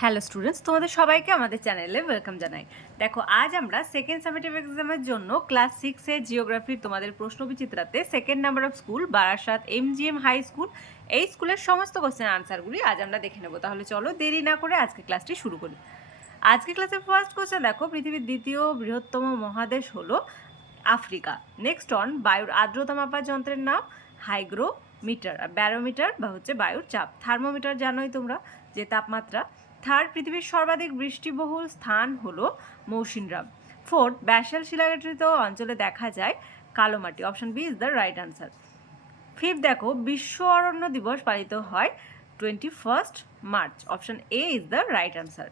Hello students তোমাদের সবাইকে আমাদের চ্যানেলে ওয়েলকাম জানাই। দেখো, আজ আমরা সেকেন্ড সামেটিভ এক্সামের জন্য ক্লাস সিক্সে জিওগ্রাফির তোমাদের প্রশ্ন বিচিত্রাতে second number of school Barasat M G M high school এই স্কুলের সমস্ত কোশ্চেন আনসারগুলি আজ আমরা দেখে নেব। তাহলে চলো দেরি না করে আজকে ক্লাসটি শুরু করি। আজকে ক্লাসের ফার্স্ট কোশ্চেন দেখো, পৃথিবীর দ্বিতীয় বৃহত্তম মহাদেশ হলো আফ্রিকা। নেক্সট অন বায়ুর আর্দ্রতা মাপার যন্ত্রের নাম হাইগ্রোমিটার। ব্যারোমিটার বা হচ্ছে বায়ুর চাপ। থার্মোমিটার জানোই তোমরা যে তাপমাত্রা। থার্ড পৃথিবীর সর্বাধিক বৃষ্টিবহুল স্থান হলো মৌসিনরাম। ফোর্থ, ব্যাসাল শিলাগঠিত অঞ্চলে দেখা যায় কালো মাটি। Option B is the right answer. Fifth, দেখো, বিশ্ব অরণ্য দিবস পালিত হয় twenty first March. Option A is the right answer.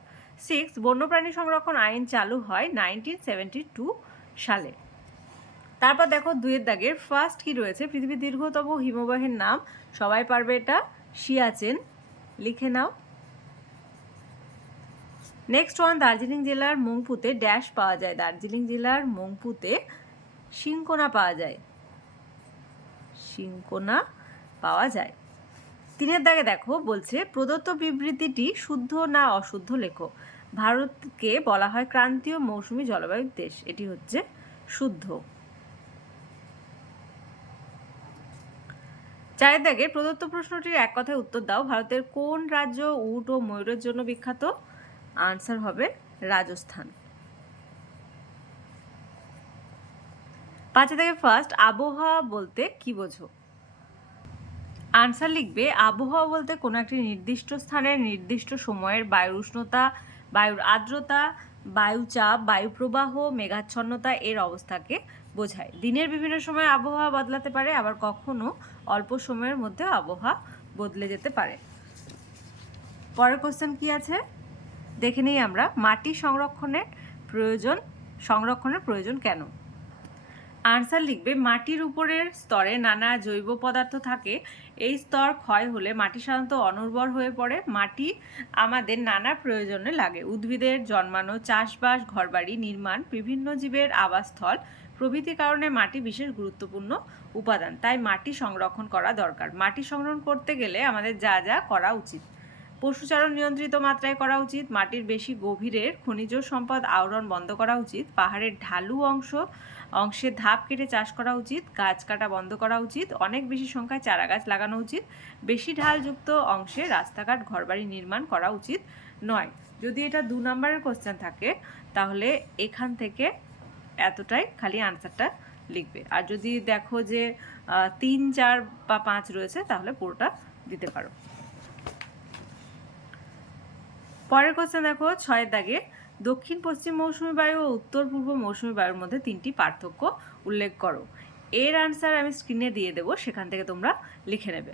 Six, বন্যপ্রাণী সংরক্ষণ আইন চালু হয় নাইনটিন সেভেন্টি টু সালে। তারপর দেখো দুয়ের দাগের ফার্স্ট কি রয়েছে? পৃথিবীর দীর্ঘতম হিমবাহের নাম, সবাই পারবে এটা? সিয়াচেন লিখে নাও। নেক্সট ওয়ান দার্জিলিং জেলার মংপুতে ড্যাশ পাওয়া যায়। দার্জিলিং জেলার মংপুতে শিংকোনা পাওয়া যায়। শিংকোনা পাওয়া যায়। তিনের দাগে দেখো, বলছে, প্রদত্ত বিবৃতিটি শুদ্ধ না অশুদ্ধ লেখো? ভারতকে বলা হয় ক্রান্তীয় মৌসুমি জলবায়ুর দেশ। এটি হচ্ছে শুদ্ধ। চারের দাগে প্রদত্ত প্রশ্নটির এক কথায় উত্তর দাও। ভারতের কোন রাজ্য উট ও ময়ূরের জন্য বিখ্যাত? আনসার হবে রাজস্থান। পাঁচে থেকে ফার্স্ট আবহাওয়া বলতে কি বোঝো? আনসার লিখবে, আবহাওয়া বলতে কোনো একটি নির্দিষ্ট স্থানের নির্দিষ্ট সময়ের বায়ুর উষ্ণতা, বায়ুর আর্দ্রতা বায়ুচাপ বায়ুপ্রবাহ মেঘাচ্ছন্নতা এর অবস্থাকে বোঝায়। দিনের বিভিন্ন সময় আবহাওয়া বদলাতে পারে, আবার কখনো অল্প সময়ের মধ্যে আবহাওয়া বদলে যেতে পারে। পরের কোশ্চেন কি আছে? দেখে নিই আমরা, মাটি সংরক্ষণের প্রয়োজন সংরক্ষণের প্রয়োজন কেন? আনসার লিখবে, মাটির উপরের স্তরে নানা জৈব পদার্থ থাকে, এই স্তর ক্ষয় হলে মাটি সাধারণত অনুর্বর হয়ে পড়ে, মাটি আমাদের নানা প্রয়োজনে লাগে, উদ্ভিদের জন্মানো, চাষবাস, ঘরবাড়ি নির্মাণ, বিভিন্ন জীবের আবাসস্থল, প্রভৃতি কারণে মাটি বিশেষ গুরুত্বপূর্ণ উপাদান, তাই মাটি সংরক্ষণ করা দরকার, মাটি সংরক্ষণ করতে গেলে আমাদের যা যা করা উচিত। পশুচারণ নিয়ন্ত্রিত মাত্রায় করা উচিত, মাটির বেশি গভীরের খনিজ সম্পদ আহরণ বন্ধ করা উচিত, পাহাড়ের ঢালু অংশ অংশে ধাপ কেটে চাষ করা উচিত, গাছ কাটা বন্ধ করা উচিত, অনেক বেশি সংখ্যায় চারা গাছ লাগানো উচিত, বেশি ঢালযুক্ত অংশে রাস্তাঘাট, ঘরবাড়ি নির্মাণ করা উচিত নয়। যদি এটা দু নম্বরের কোশ্চেন থাকে, তাহলে এখান থেকে এতটাই খালি আনসারটা লিখবে। আর যদি দেখো যে তিন, চার বা পাঁচ রয়েছে, তাহলে পুরোটা দিতে পারো। পরের কোশ্চেন দেখো, ছয়ের দাগে, দক্ষিণ, পশ্চিম মৌসুমি বায়ু ও উত্তর, পূর্ব মৌসুমি বায়ুর মধ্যে তিনটি পার্থক্য উল্লেখ করো। এর আনসার আমি স্ক্রিনে দিয়ে দেবো, সেখান থেকে তোমরা লিখে নেবে।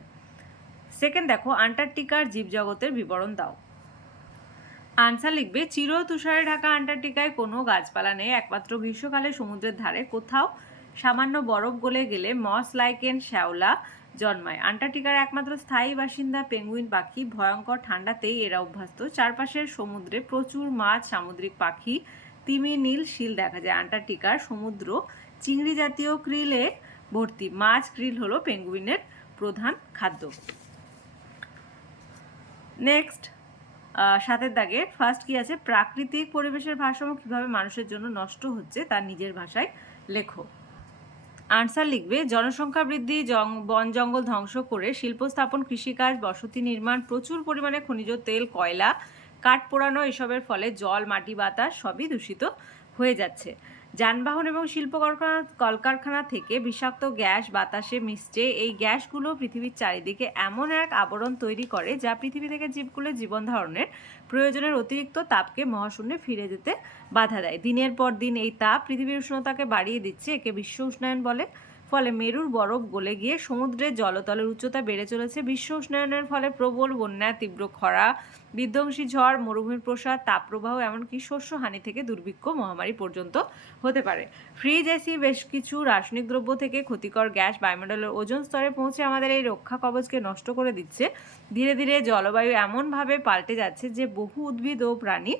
সেকেন্ড দেখো, আন্টার্কটিকার জীবজগতের বিবরণ দাও। আনসার লিখবে চির তুষারে ঢাকা আন্টার্কটিকায় কোনো গাছপালা নেই, একমাত্র গ্রীষ্মকালে সমুদ্রের ধারে। কোথাও সামান্য বরফ গলে গেলে, মস, লাইকেন, শ্যাওলা জন্মায়। আন্টার্কটিকার একমাত্র স্থায়ী বাসিন্দা পেঙ্গুইন পাখি। ভয়ঙ্কর ঠান্ডাতেই এরা অভ্যস্ত। চারপাশের সমুদ্রে প্রচুর মাছ, সামুদ্রিক পাখি, তিমি, নীল, শিল দেখা যায়। আন্টার্কটিকার সমুদ্র চিংড়ি জাতীয় ক্রিলে ভর্তি। মাছ ক্রিল হলো পেঙ্গুইনের প্রধান খাদ্য। নেক্সট সাতের দাগে। ফার্স্ট কি আছে? প্রাকৃতিক পরিবেশের ভারসাম্য কীভাবে মানুষের জন্য নষ্ট হচ্ছে তার নিজের ভাষায় লেখো। আনসার লিখবে, জনসংখ্যা বৃদ্ধি বন জঙ্গল ধ্বংস করে শিল্প স্থাপন, কৃষিকাজ, বসতি নির্মাণ, প্রচুর পরিমাণে খনিজ তেল, কয়লা, কাঠ পোড়ানো, এসবের ফলে জল, মাটি, বাতাস সবই দূষিত হয়ে যাচ্ছে। যানবাহন এবং শিল্প কারখানা কলকারখানা থেকে বিষাক্ত গ্যাস বাতাসে মিশছে। এই গ্যাসগুলো পৃথিবীর চারিদিকে এমন এক আবরণ তৈরি করে যা পৃথিবী থেকে জীবগুলোর জীবন ধারণের প্রয়োজনের অতিরিক্ত তাপকে মহাশূন্যে ফিরে যেতে বাধা দেয়। দিনের পর দিন এই তাপ পৃথিবীর উষ্ণতাকে বাড়িয়ে দিচ্ছে, একে বিশ্ব উষ্ণায়ন বলে। ফলে মেরুর বরফ গলে গিয়ে সমুদ্রের জলতলের উচ্চতা বেড়ে চলেছে। বিশ্ব উষ্ণায়নের ফলে প্রবল বন্যা তীব্র খরা, বিধ্বংসী ঝড়, মরুভূমির প্রসার, তাপপ্রবাহ, এমনকি শস্য হানি থেকে দুর্ভিক্ষ মহামারী পর্যন্ত হতে পারে। ফ্রিজ, এসি, বেশ কিছু রাসায়নিক দ্রব্য থেকে ক্ষতিকর গ্যাস, বায়ুমণ্ডলের ওজন স্তরে পৌঁছে আমাদের এই রক্ষা কবচকে নষ্ট করে দিচ্ছে। ধীরে ধীরে জলবায়ু এমনভাবে পাল্টে যাচ্ছে যে বহু উদ্ভিদ ও প্রাণী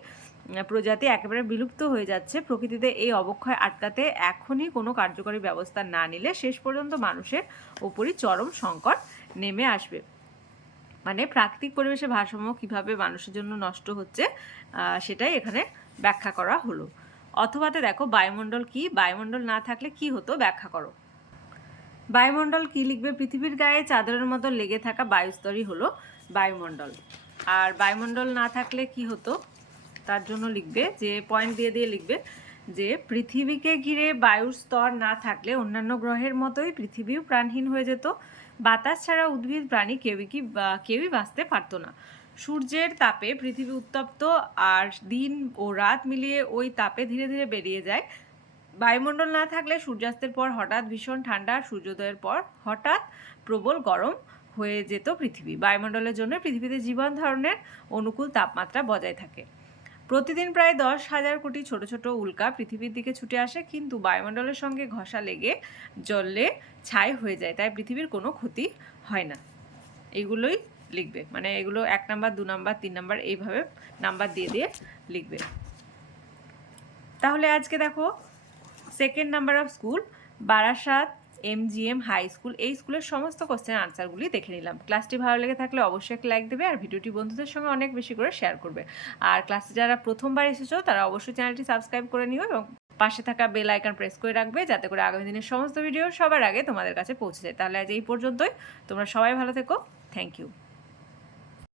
প্রজাতি একেবারে বিলুপ্ত হয়ে যাচ্ছে। প্রকৃতিতে এই অবক্ষয় আটকাতে এখনই কোনো কার্যকরী ব্যবস্থা না নিলে শেষ পর্যন্ত মানুষের ওপরই চরম সংকট নেমে আসবে। মানে প্রাকৃতিক পরিবেশে ভারসাম্য কীভাবে মানুষের জন্য নষ্ট হচ্ছে সেটাই এখানে ব্যাখ্যা করা হলো। অথবাতে দেখো, বায়ুমণ্ডল কি? বায়ুমণ্ডল না থাকলে কি হতো? ব্যাখ্যা করো। বায়ুমণ্ডল কি লিখবে? পৃথিবীর গায়ে চাদরের মতো লেগে থাকা বায়ুস্তরই হলো বায়ুমণ্ডল। আর বায়ুমণ্ডল না থাকলে কি হতো? তার জন্য লিখবে, যে পয়েন্ট দিয়ে দিয়ে লিখবে, যে পৃথিবীকে ঘিরে বায়ুর স্তর না থাকলে অন্যান্য গ্রহের মতোই পৃথিবীও প্রাণহীন হয়ে যেত। বাতাস ছাড়া উদ্ভিদ, প্রাণী কেউই কি কেউই বাঁচতে পারতো না। সূর্যের তাপে পৃথিবী উত্তপ্ত আর দিন ও রাত মিলিয়ে ওই তাপে ধীরে ধীরে বেরিয়ে যায়। বায়ুমণ্ডল না থাকলে সূর্যাস্তের পর হঠাৎ ভীষণ ঠান্ডা আর সূর্যোদয়ের পর হঠাৎ প্রবল গরম হয়ে যেত পৃথিবী। বায়ুমণ্ডলের জন্য পৃথিবীতে জীবন ধারণের অনুকূল তাপমাত্রা বজায় থাকে। প্রতিদিন প্রায় দশ হাজার কোটি ছোট ছোট উল্কা পৃথিবীর দিকে ছুটে আসে, কিন্তু বায়ুমণ্ডলের সঙ্গে ঘষা লেগে জলে ছাই হয়ে যায়, তাই পৃথিবীর কোনো ক্ষতি হয় না। এগুলোই লিখবে মানে এগুলো এক নাম্বার, দু নাম্বার, তিন নাম্বার, এইভাবে নাম্বার দিয়ে দিয়ে লিখবে। তাহলে আজকে দেখো second number of school Barasat MGM high school এই স্কুলের সমস্ত কোশ্চেন আনসারগুলি দেখে নিলাম। ক্লাসটি ভালো লেগে থাকলে অবশ্যই একটা লাইক দেবে আর ভিডিওটি বন্ধুদের সঙ্গে অনেক বেশি করে শেয়ার করবে। আর ক্লাসে যারা প্রথমবার এসেছ, তারা অবশ্যই চ্যানেলটি সাবস্ক্রাইব করে নিও এবং পাশে থাকা বেল আইকন প্রেস করে রাখবে যাতে করে আগামী দিনের সমস্ত ভিডিও সবার আগে তোমাদের কাছে পৌঁছে যায়। তাহলে আজ এই পর্যন্তই। তোমরা সবাই ভালো থেকো। Thank you